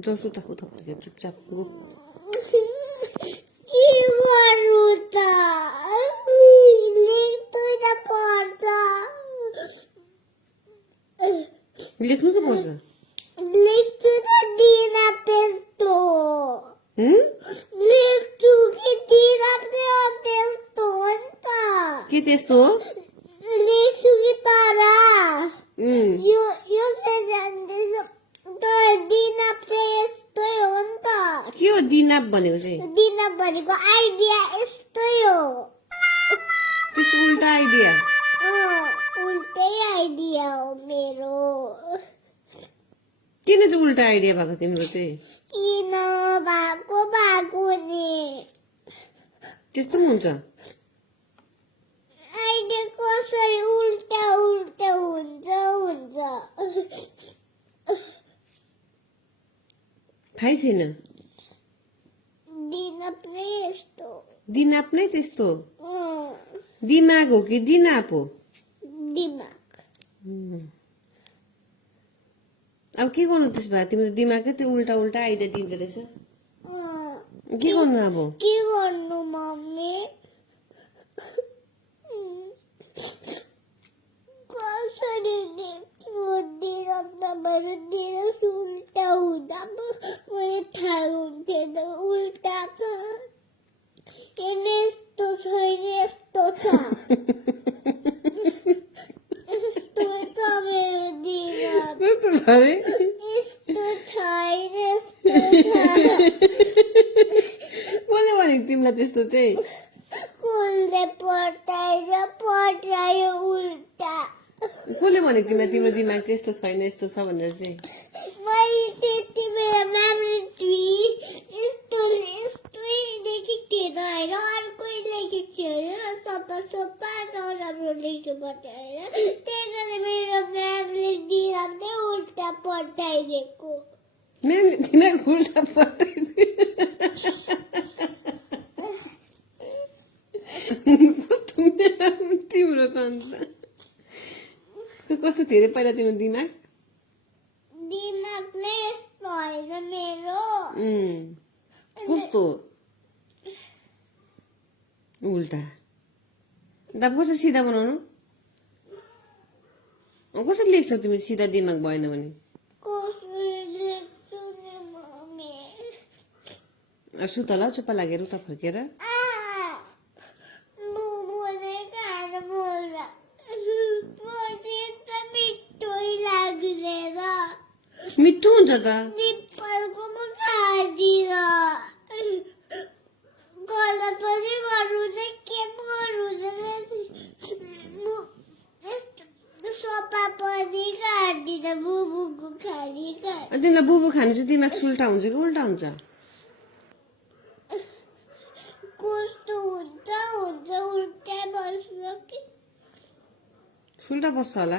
जाऊ सुता उता फर्केर चुपचाप गो लेख्नु त पर्छ के त्यस्तो हो के हो दिनाप भनेको चाहिँ दिनाप भनेको आइडिया यस्तै हो त्यस्तो उल्टा आइडिया उल्टै आइडिया हो मेरो किन चाहिँ उल्टा आइडिया भएको तिम्रो चाहिँ किन भएको नि त्यस्तो पनि हुन्छ आइडिया कसरी उल्टा उल्टा हुन्छ थाहै छैन दिनाप नै यस्तो दिनाप नै त्यस्तो दिमाग हो कि दिनाप हो दिमाग अब के गर्नु त्यस भए तिम्रो दिमागै त्यो उल्टा उल्टा आइडिया दिँदो रहेछ के गर्नु अब के गर्नु मम्मी कसरी दिनाप उल्टा हुँदा मैले थाहा हुन्थेन उल्टा छ यस्तो छैन यस्तो छ यस्तो छ मेरो दिनाप कस्तो छ रे यस्तो छैन यस्तो कसले भनेको तिमीलाई त्यस्तो चाहिँ कसले पठायो उल्टा कसले भनेको तिमीलाई तिम्रो दिमाग त्यस्तो छैन यस्तो छ भनेर चाहिँ मैले त्यति बेला म्यामले यस्तै लेखेको थिएन होइन अर्कै लेखेको थियो होइन सफा नराम्रो लेख्नु पर्थ्यो होइन त्यही कारण मेरो म्यामले दिनाप नै उल्टा पठाइदिएको म्यामले दिमाग उल्टा पठाइदियो तिम्रो त अन्त कस्तो थियो अरे पहिला तिम्रो दिमाग नै यस्तो होइन मेरो कस्तो उल्टा अब कसरी सिधा बनाउनु कसरी लेख्छौ तिमी सिधा दिमाग भएन भने कसरी लेख्छु नि मम्मी सुत ल चुप्पा लागेर उता फर्केर बुबुले खाएर बोल्दा पछि त मिठै लाग्दैन मिठो हुन्छ त निप्पलकोमा खाँदिन गला पनि गर्नु चाहिँ के गर्नु सोफा पनि खाँदिन बुबुको खाने तिमीलाई बुबु खानु चाहिँ दिमाग सुल्टा हुन्छ कि उल्टा हुन्छ कस्तो हुन्छ उल्टा बस्छ कि सुल्टा बस्छ होला